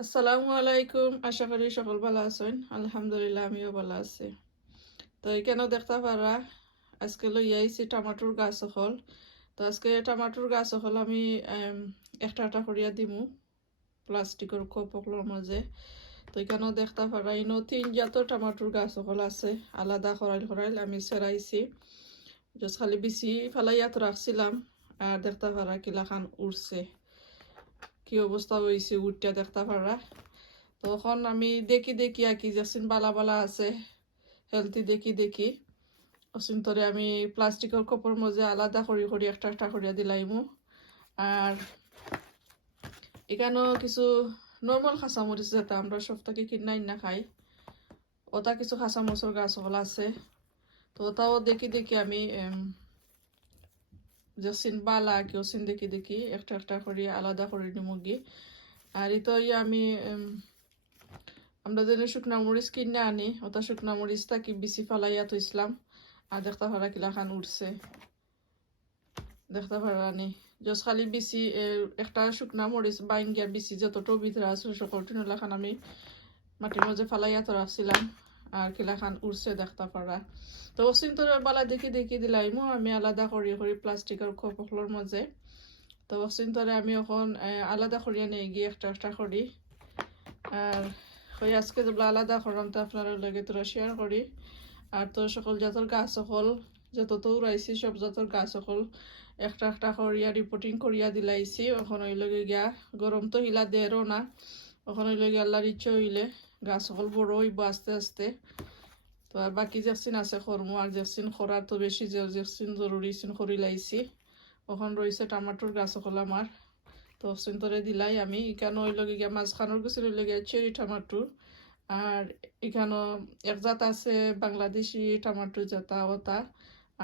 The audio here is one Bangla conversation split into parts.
আসসালামু আলাইকুম। আশা করি সকল ভালো আছেন। আলহামদুলিল্লাহ, আমিও ভালো আছি। তো কেন দেখতে পারা? আজকে লই আইছি টমাটোর গাছ হল তো আজকে টমাটোর গাছ হল আমি একটা একটা করিয়া দিমু। প্লাস্টিকের কপকলোর মাঝে তো এখানেও দেখতে পারা? ইনো তিন জাত টমাটোর গাছ হল আছে। আলাদা খরাইল খরাইল আমি সেরাইছি। খালি বেশি ফেলাইয়াত রাখছিলাম। আর দেখতে পারা কিলাখান উড়ছে। কি অবস্থা হয়েছে উঠটা দেখতে পারা? তখন আমি দেখি দেখি আর কি যাচ্ছেন বালা বালা আছে হেলদি দেখি দেখি। অচিন্তরে আমি প্লাস্টিকের কাপড় মধ্যে আলাদা করি করি, একটা একটা করিয়া দিলাইমু। আর এখানেও কিছু নর্মাল খাঁচামরিচ যেটা আমরা সপ্তাহে কিনাই না খাই, ওটা কিছু খাঁচামরিচের গাছ হল আছে। তো ওটাও দেখি দেখি আমি যাচ্ছেন বালা কেউ সিন দেখি দেখি একটা একটা করে, আলাদা করে নিমুগি আর ইতো ইয়ে আমি আমরা যেন শুকনা মরিচ কিনে আনি ওটা শুকনা মরিচটা কি বেশি ফালাইয়া থইছিলাম। আর দেখতে পারা কিলা খান উঠছে দেখতে পারা নি জস খালি বেশি একটা শুকনা মরিচ বাইন গিয়া বেশি যতটাও ভিতরে আছে, সকলটি খান আমি মাটির মাঝে ফালাইয়া তো রাখছিলাম আর কিলা খান উঠছে দেখতে পারা তো অচিন্তর বালা দেখি দেখি দিলাইমো আমি আলাদা করি করি প্লাস্টিকের খোপকলোর মাঝে তো অচিন্তরে আমি এখন আলাদা করিয়া নিয়ে গিয়ে একটা একটা করি আর ওই আজকে যেগুলো আলাদা করলাম তো আপনারা লগে তোরা শেয়ার করি আর তো সকল জাতের গাছ সকল যত তো উড়াইছি সব জাতের গাছ সকল একটা একটা করিয়া রিপোর্টিং করিয়া দিলাইছি। এখন ওই লগে গিয়া গরম তো হিলা দেরও না। এখন ওই লগে আল্লাহর ইচ্ছে হইলে গাছ সকল বড় হইব আস্তে। আস্তে তো আর বাকি যেসিন আছে কর্ম আর যেসিন করার তো বেশি, যে যেসিন জরুরি সিন করি লাইছি। ওখান রয়েছে টমাটোর গাছ সকল আমার। তো সিন্তরে দিলাই আমি। এখানে ওই লগে গিয়া মাঝখানোর গেছিল ওই লগে চেরি টমাটো। আর এখানে এক জাত আছে বাংলাদেশি টমাটো যেটা ওটা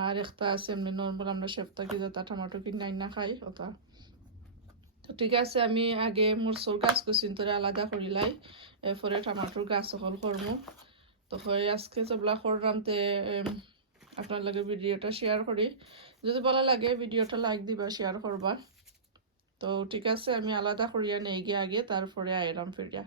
আর একটা আছে এমনি নর্মাল আমরা সপ্তাহে যেটা টমাটো কিনে আইনা খাই ওটা তো ঠিক আছে, আমি আগে মরসর গাছ কুচিন্তরে আলাদা করিলাই। এরপরে টমাটোর গাছ হল করমু তো হয়ে আজকে চবলা করলাম তে এম, আপনার লাগে ভিডিওটা শেয়ার করি। যদি ভালো লাগে ভিডিওটা লাইক দিবা শেয়ার করবা। তো ঠিক আছে আমি আলাদা করিয়া নেই গিয়ে আগে তারপরে আইরাম ফিরিয়া।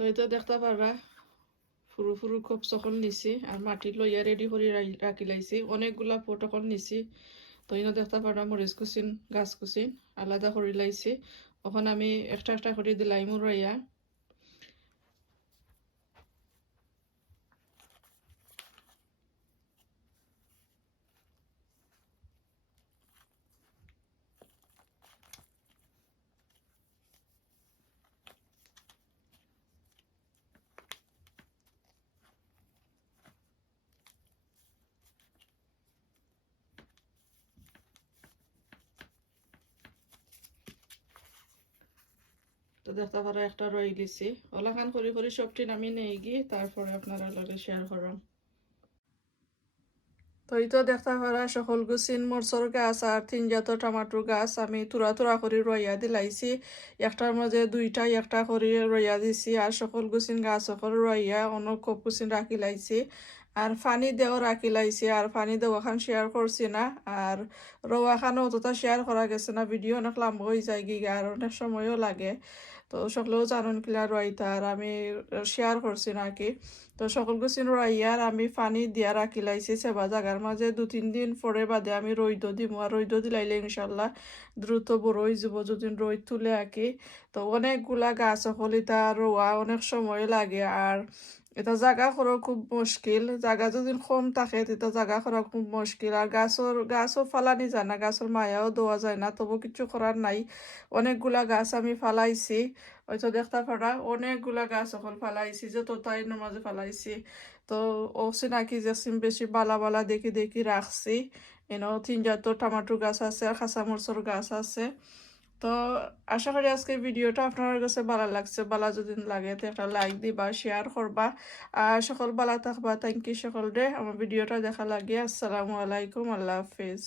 তো এটা দেখতে পারা ফুরু ফুরু খোপ সকল নিছি আর মাটি লইয়া রেডি করে রাখি লাইছি। অনেকগুলা ফটোকল নিছি তো ইনো দেখতে পারা মরিচ কুচিন গাছ কুচিন আলাদা করে লাইছি। ওখানে আমি একটা একটা করে দিলাই মুরাইয়া তো দেখতে পারা একটা রয়ে গেছি ওলাখান করে করে সবটি আমি নিয়ে গিয়ে তারপরে আপনারা লগে শেয়ার করাম। তো এই তো দেখতে পারা সকল গুছিন মরসর গাছ আর তিন জাত টমাটোর গাছ আমি তুরা তুরা করে রইয়া দিলাইছি। একটার মাঝে দুইটা, একটা করে রইয়া দিছি আর সকল গুছিন গাছ সকল রইয়া অনেক কপ গুছিন রাখি লাইছি। আর পানি দেও রাখি লাইছি আর পানি দেওয়া খান শেয়ার করছি না। আর রওয়া খানও অতটা শেয়ার করা গেছে না, ভিডিও অনেক লম্বা হয়ে যায় গিয়ে আর অনেক সময়ও লাগে। তো সকলেও জানুন কিলা রইতা আর আমি শেয়ার করছি না কি? তো সকল কিছু রইয়ার আমি পানি দিয়া রাখি লাইছি সেবা জাগার মাঝে দু তিন দিন পরে বাদে আমি রৈদ দিম আর রৈদ দিলাইলে ইনশাল্লাহ দ্রুত বড়ই যুব যাব রৈদ তুলে আঁকি। তো অনেকগুলা গাছ সকলিতা রোয়া অনেক সময় লাগে। আর এটা জাগা করা খুব মুশকিল জাগা যদি কম থাকে তেতিয়া জাগা করা খুব মুশকিল আর গাছর গাছও ফালানি যায় না গাছের মায়াও দেওয়া যায় না তবু কিছু করার নাই অনেকগুলা গাছ আমি ফালাইছি হয়তো দেখতে পারা অনেকগুলা গাছ সকল ফালাইছি যে তোতাই মাঝে ফালাইছি তো ও নাকি যে সিম বেশি বালা বালা দেখি দেখি রাখছি এনো তিন জাতীয় টমাটো গাছ আছে আর কাঁচামরিচের গাছ আছে তো আশা করি আজকে ভিডিওটা আপনার কাছে ভালো লাগছে, ভালো যদি লাগে তো একটা লাইক দিবা শেয়ার করবা। আর সকল ভালো থাকবা থ্যাংক ইউ সকল রে আমার ভিডিওটা দেখা লাগে, আসসালামু আলাইকুম, আল্লাহ হাফিজ।